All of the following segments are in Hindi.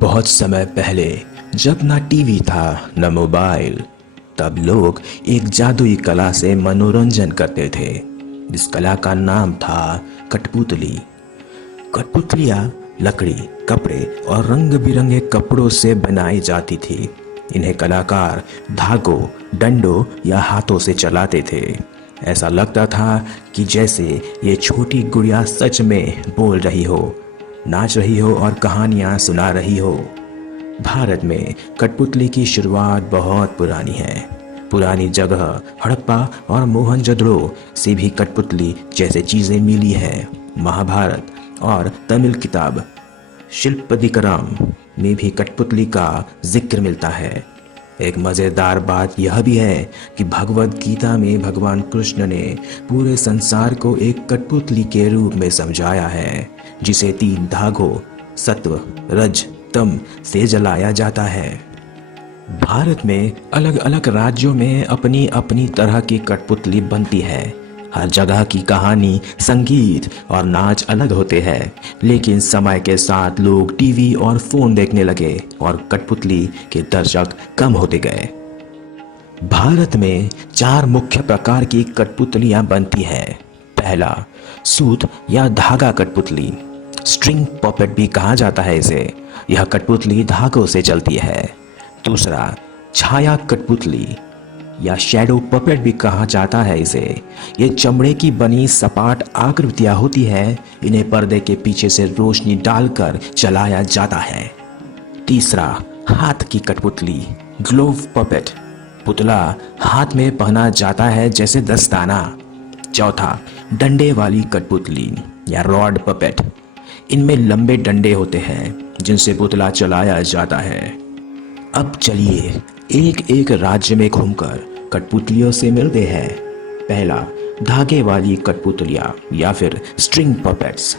बहुत समय पहले जब ना टीवी था न मोबाइल, तब लोग एक जादुई कला से मनोरंजन करते थे। इस कला का नाम था कठपुतली। कठपुतलियाँ लकड़ी, कपड़े और रंग बिरंगे कपड़ों से बनाई जाती थी। इन्हें कलाकार धागों, डंडों या हाथों से चलाते थे। ऐसा लगता था कि जैसे ये छोटी गुड़िया सच में बोल रही हो, नाच रही हो और कहानियाँ सुना रही हो। भारत में कठपुतली की शुरुआत बहुत पुरानी है। पुरानी जगह हड़प्पा और मोहनजोदड़ो से भी कठपुतली जैसे चीजें मिली हैं। महाभारत और तमिल किताब शिल्पदिकराम में भी कठपुतली का जिक्र मिलता है। एक मजेदार बात यह भी है कि भगवद गीता में भगवान कृष्ण ने पूरे संसार को एक कठपुतली के रूप में समझाया है, जिसे 3 धागों सत्व, रज, तम से जलाया जाता है। भारत में अलग अलग राज्यों में अपनी अपनी तरह की कठपुतली बनती है। हर जगह की कहानी, संगीत और नाच अलग होते हैं, लेकिन समय के साथ लोग टीवी और फोन देखने लगे और कठपुतली के दर्शक कम होते गए। भारत में 4 मुख्य प्रकार की कठपुतलियां बनती हैं। पहला, सूत या धागा कठपुतली, स्ट्रिंग पपेट भी कहा जाता है इसे। यह कठपुतली धागों से चलती है। दूसरा, छाया कठपुतली या शैडो पपेट भी कहा जाता है इसे। ये चमड़े की बनी सपाट आकृतियां होती है। इन्हें पर्दे के पीछे से रोशनी डालकर चलाया जाता है। तीसरा, हाथ की कठपुतली, ग्लोव पपेट, पुतला हाथ में पहना जाता है जैसे दस्ताना। चौथा, डंडे वाली कठपुतली या रॉड पपेट, इनमें लंबे डंडे होते हैं जिनसे पुतला चलाया जाता है। अब चलिए एक एक राज्य में घूमकर कठपुतलियों से मिलते हैं। पहला, धागे वाली कठपुतलियाँ या फिर स्ट्रिंग पपेट्स।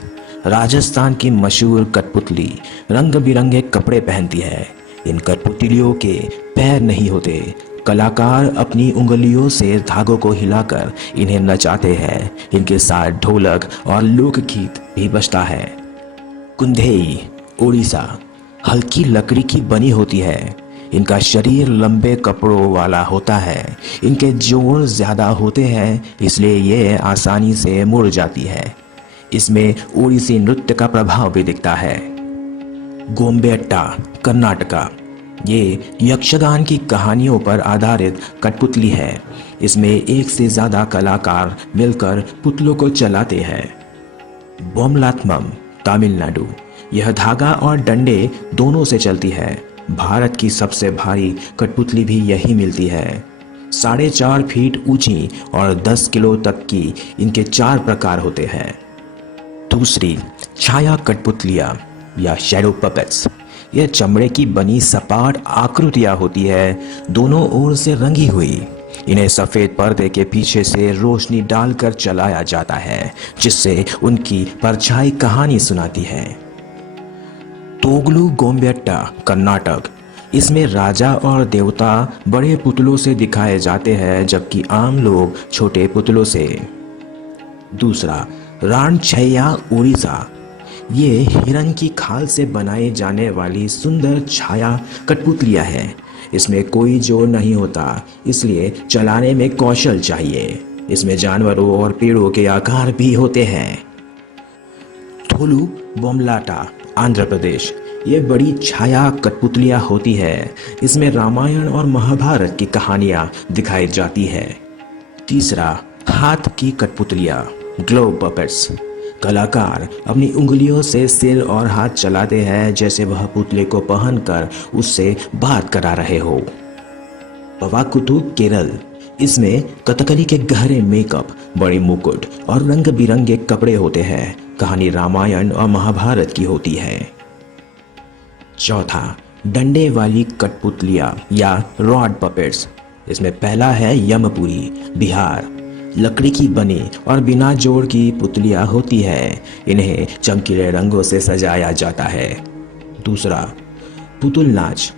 राजस्थान की मशहूर कठपुतली रंग बिरंगे कपड़े पहनती है। इन कठपुतलियों के पैर नहीं होते। कलाकार अपनी उंगलियों से धागों को हिलाकर इन्हें नचाते हैं। इनके साथ ढोलक और लोकगीत भी बजता है। कुंधेई, उड़ीसा, हल्की लकड़ी की बनी होती है। इनका शरीर लंबे कपड़ों वाला होता है। इनके जोड़ ज्यादा होते हैं, इसलिए ये आसानी से मुड़ जाती है। इसमें ओडिसी नृत्य का प्रभाव भी दिखता है। गोम्बेट्टा, कर्नाटका, ये यक्षगान की कहानियों पर आधारित कठपुतली है। इसमें एक से ज्यादा कलाकार मिलकर पुतलों को चलाते हैं। बोमलात्मम, तमिलनाडु, यह धागा और डंडे दोनों से चलती है। भारत की सबसे भारी कठपुतली भी यही मिलती है। 4.5 फीट ऊंची और 10 किलो तक की इनके 4 प्रकार होते हैं। दूसरी, छाया कठपुतलियाँ या शैडो पपेट्स। यह चमड़े की बनी सपाट आकृतियाँ होती है, दोनों ओर से रंगी हुई। इन्हें सफेद पर्दे के पीछे से रोशनी डालकर चलाया जाता है, जिससे उनकी परछाई कहानी सुनाती है। तोगलू गोम्बेट्टा, कर्नाटक, इसमें राजा और देवता बड़े पुतलों से दिखाए जाते हैं, जबकि आम लोग छोटे पुतलों से। दूसरा, रानछैया, उड़ीसा, ये हिरन की खाल से बनाई जाने वाली सुंदर छाया कठपुतलियाँ हैं। इसमें कोई जोड़ नहीं होता, इसलिए चलाने में कौशल चाहिए। इसमें जानवरों और पेड़ों के आकार भी होते हैं। थोलू बोमलाटा, आंध्र प्रदेश, ये बड़ी छाया कठपुतलियाँ होती है। इसमें रामायण और महाभारत की कहानियाँ दिखाई जाती है। तीसरा, हाथ की कठपुतलियाँ, ग्लोव पपेट्स। कलाकार अपनी उंगलियों से सिर और हाथ चलाते हैं, जैसे वह पुतले को पहनकर उससे बात करा रहे हो। पवाकुतु, केरल, इसमें कथकली के गहरे मेकअप, बड़े मुकुट और रंग बिरंगे कपड़े होते हैं। कहानी रामायण और महाभारत की होती है। चौथा, डंडे वाली कठपुतलियाँ या रॉड पपेट्स। इसमें पहला है यमपुरी, बिहार, लकड़ी की बनी और बिना जोड़ की पुतलियाँ होती है। इन्हें चमकीले रंगों से सजाया जाता है। दूसरा, पुतुल नाच,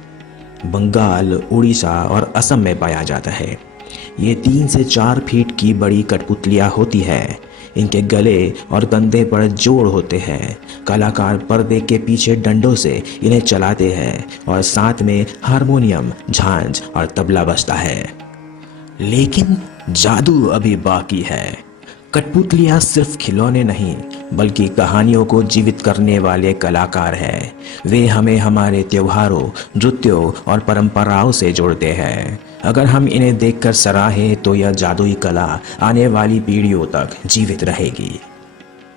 बंगाल, उड़ीसा और असम में पाया जाता है। ये 3 से 4 फीट की बड़ी कठपुतलियाँ होती है। इनके गले और कंधे पर जोड़ होते हैं। कलाकार पर्दे के पीछे डंडों से इन्हें चलाते हैं और साथ में हारमोनियम, झांझ और तबला बजता है। लेकिन जादू अभी बाकी है। कठपुतलियां सिर्फ खिलौने नहीं बल्कि कहानियों को जीवित करने वाले कलाकार हैं। वे हमें हमारे त्योहारों, नृत्यों और परंपराओं से जोड़ते हैं। अगर हम इन्हें देखकर सराहें तो यह जादुई कला आने वाली पीढ़ियों तक जीवित रहेगी।